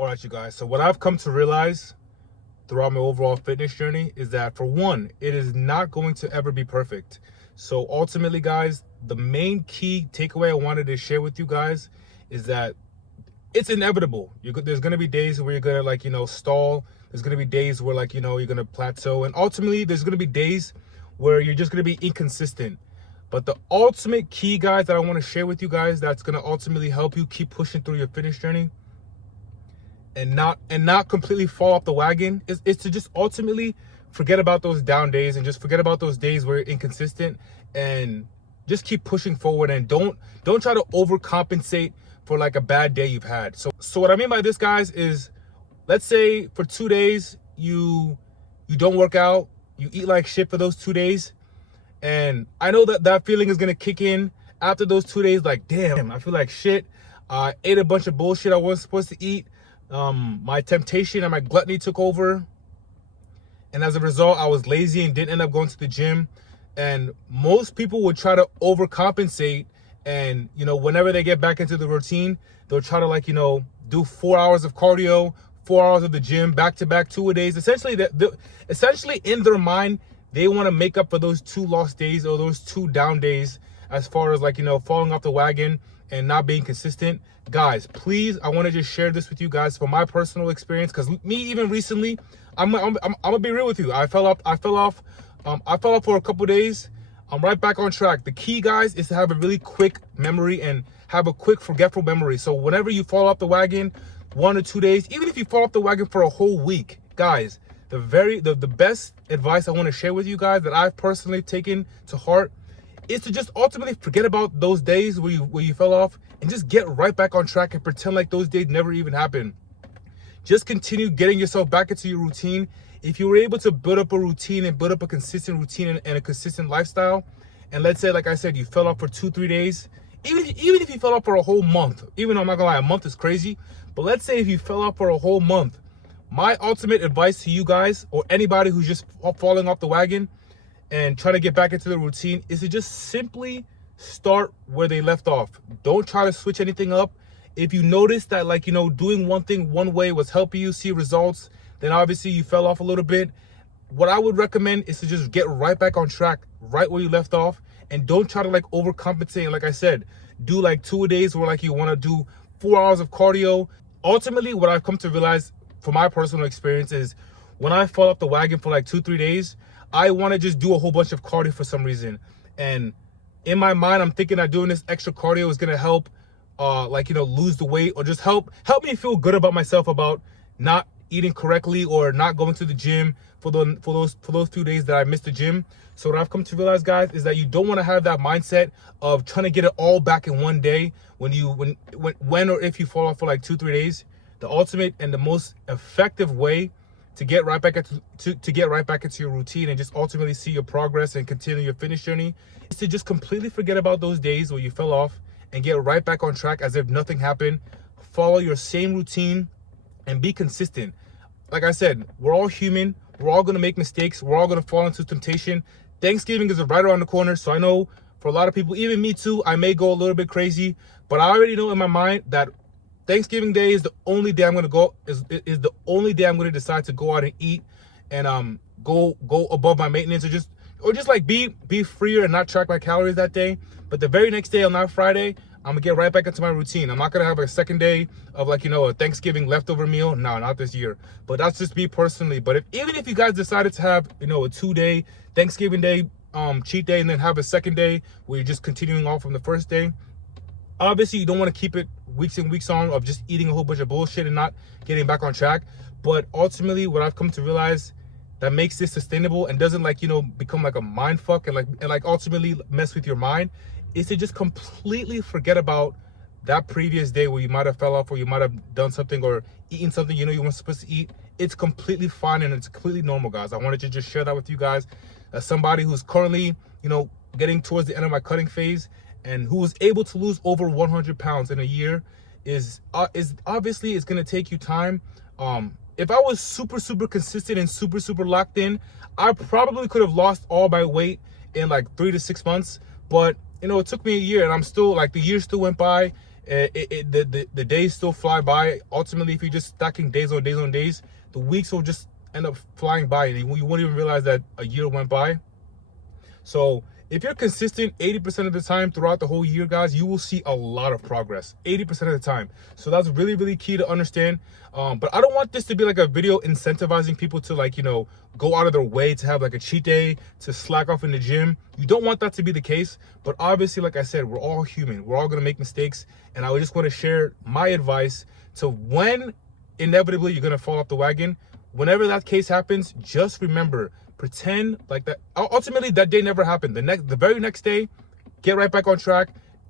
All right, you guys. So what I've come to realize throughout my overall fitness journey is that, for one, it is not going to ever be perfect. So ultimately, guys, the main key takeaway I wanted to share with you guys is that it's inevitable. There's going to be days where you're going to, stall. There's going to be days where, you're going to plateau. And ultimately, there's going to be days where you're just going to be inconsistent. But the ultimate key, guys, that I want to share with you guys that's going to ultimately help you keep pushing through your fitness journey and not completely fall off the wagon is to just ultimately forget about those down days and just forget about those days where you're inconsistent, and just keep pushing forward, and don't try to overcompensate for like a bad day you've had. So what I mean by this, guys, is, let's say for 2 days you don't work out, you eat like shit for those 2 days, and I know that feeling is gonna kick in after those 2 days. Like, damn, I feel like shit. I ate a bunch of bullshit I wasn't supposed to eat. My temptation and my gluttony took over, and as a result, I was lazy and didn't end up going to the gym. And most people would try to overcompensate, and whenever they get back into the routine, they'll try to do 4 hours of cardio, 4 hours of the gym, back to back 2 a days. Essentially in their mind, they want to make up for those 2 lost days or those 2 down days, as far as falling off the wagon and not being consistent. Guys, please, I want to just share this with you guys from my personal experience, because me, even recently, I'm gonna be real with you. I fell off for a couple days. I'm right back on track. The key, guys, is to have a really quick memory and have a quick forgetful memory. So whenever you fall off the wagon 1 or 2 days, even if you fall off the wagon for a whole week, guys, the best advice I want to share with you guys that I've personally taken to heart is to just ultimately forget about those days where you fell off, and just get right back on track and pretend like those days never even happened. Just continue getting yourself back into your routine. If you were able to build up a routine and build up a consistent routine and a consistent lifestyle, and let's say, like I said, you fell off for 2-3 days, even if you fell off for a whole month, even though I'm not gonna lie, a month is crazy, but let's say if you fell off for a whole month, my ultimate advice to you guys, or anybody who's just falling off the wagon and trying to get back into the routine, is to just simply start where they left off. Don't try to switch anything up. If you notice that, doing one thing one way was helping you see results, then obviously you fell off a little bit. What I would recommend is to just get right back on track, right where you left off, and don't try to overcompensate. And like I said, do 2 days where you want to do 4 hours of cardio. Ultimately, what I've come to realize from my personal experience is, when I fall off the wagon for 2-3 days, I want to just do a whole bunch of cardio for some reason. And in my mind, I'm thinking that doing this extra cardio is going to help, lose the weight, or just help me feel good about myself about not eating correctly or not going to the gym for those few days that I missed the gym. So what I've come to realize, guys, is that you don't want to have that mindset of trying to get it all back in one day when or if you fall off for 2-3 days. The ultimate and the most effective way to get right back into your routine and just ultimately see your progress and continue your fitness journey is to just completely forget about those days where you fell off and get right back on track as if nothing happened. Follow your same routine and be consistent. Like I said, we're all human. We're all going to make mistakes. We're all going to fall into temptation. Thanksgiving is right around the corner, so I know for a lot of people, even me too, I may go a little bit crazy, but I already know in my mind that Thanksgiving Day is the only day I'm going to go, is the only day I'm going to decide to go out and eat and go above my maintenance, or just be freer and not track my calories that day. But the very next day, on that Friday, I'm gonna get right back into my routine. I'm not gonna have a second day of a Thanksgiving leftover meal. No, not this year. But that's just me personally. But even if you guys decided to have a 2-day Thanksgiving Day cheat day, and then have a second day where you're just continuing on from the first day, obviously you don't want to keep it weeks and weeks on of just eating a whole bunch of bullshit and not getting back on track. But ultimately, what I've come to realize that makes this sustainable and doesn't become a mind fuck and ultimately mess with your mind, is to just completely forget about that previous day where you might have fell off, or you might have done something or eaten something you weren't supposed to eat. It's completely fine and it's completely normal, guys. I wanted to just share that with you guys as somebody who's currently getting towards the end of my cutting phase, and who was able to lose over 100 pounds in a year. Is obviously, it's going to take you time. If I was super consistent and super locked in, I probably could have lost all my weight in 3 to 6 months. But it took me a year, and I'm still the year still went by, The days still fly by. Ultimately, if you're just stacking days on days on days, the weeks will just end up flying by, and you won't even realize that a year went by. So if you're consistent 80% of the time throughout the whole year, guys, you will see a lot of progress 80% of the time. So that's really, really key to understand. But I don't want this to be like a video incentivizing people to, like, you know, go out of their way to have like a cheat day, to slack off in the gym. You don't want that to be the case. But obviously, like I said, we're all human. We're all going to make mistakes. And I just want to share my advice to when inevitably you're going to fall off the wagon. Whenever that case happens, just remember, pretend like that. Ultimately, that day never happened. The very next day, get right back on track.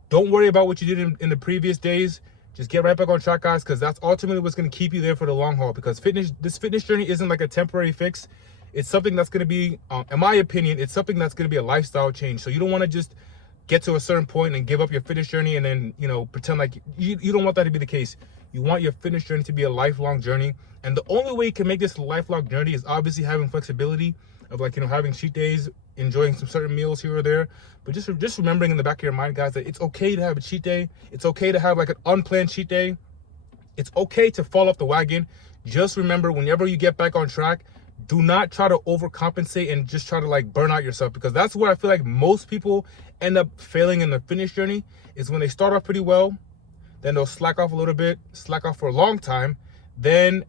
Don't worry about what you did in the previous days. Just get right back on track, guys, because that's ultimately what's going to keep you there for the long haul. Because this fitness journey isn't like a temporary fix. It's something that's going to be, in my opinion, it's something that's going to be a lifestyle change. So you don't want to just get to a certain point and give up your fitness journey and then, you know, pretend like you don't want that to be the case. You want your fitness journey to be a lifelong journey. And the only way you can make this a lifelong journey is obviously having flexibility of, like, you know, having cheat days, enjoying some certain meals here or there. But just remembering in the back of your mind, guys, that it's okay to have a cheat day. It's okay to have like an unplanned cheat day. It's okay to fall off the wagon. Just remember, whenever you get back on track, do not try to overcompensate and just try to like burn out yourself, because that's where I feel like most people end up failing in the fitness journey, is when they start off pretty well, then they'll slack off a little bit, slack off for a long time, then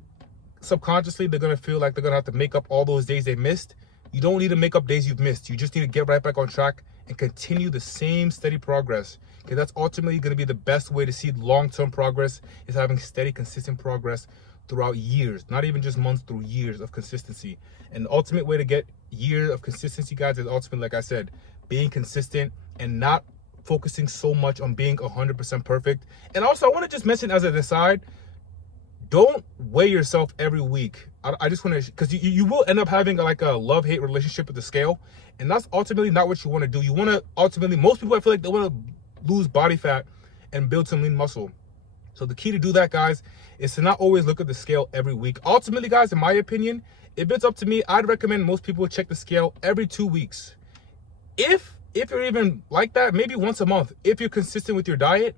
subconsciously they're going to feel like they're going to have to make up all those days they missed. You don't need to make up days you've missed. You just need to get right back on track and continue the same steady progress, because that's ultimately going to be the best way to see long-term progress, is having steady, consistent progress throughout years, not even just months, through years of consistency. And the ultimate way to get years of consistency, guys, is ultimately, like I said, being consistent and not focusing so much on being 100% perfect. And also, I want to just mention as an aside, don't weigh yourself every week. I just want to, because you will end up having like a love-hate relationship with the scale, and that's ultimately not what you want to do. You want to ultimately, most people, I feel like they want to lose body fat and build some lean muscle. So the key to do that, guys, is to not always look at the scale every week. Ultimately, guys, in my opinion, if it's up to me, I'd recommend most people check the scale every 2 weeks. If you're even like that, maybe once a month. If you're consistent with your diet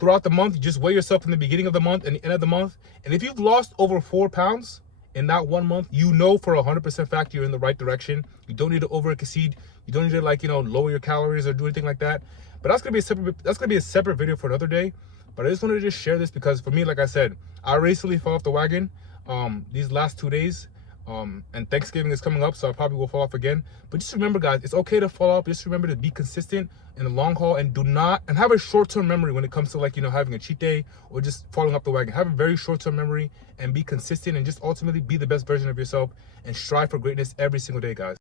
throughout the month, you just weigh yourself in the beginning of the month and the end of the month. And if you've lost over 4 pounds in that 1 month, you know for 100% fact you're in the right direction. You don't need to over exceed. You don't need to, like, you know, lower your calories or do anything like that. But that's gonna be a separate video for another day. But I just wanted to just share this because for me, like I said, I recently fell off the wagon these last 2 days. And Thanksgiving is coming up, so I probably will fall off again. But just remember, guys, it's okay to fall off. Just remember to be consistent in the long haul, and have a short-term memory when it comes to, like, you know, having a cheat day or just falling off the wagon. Have a very short-term memory and be consistent, and just ultimately be the best version of yourself and strive for greatness every single day, guys.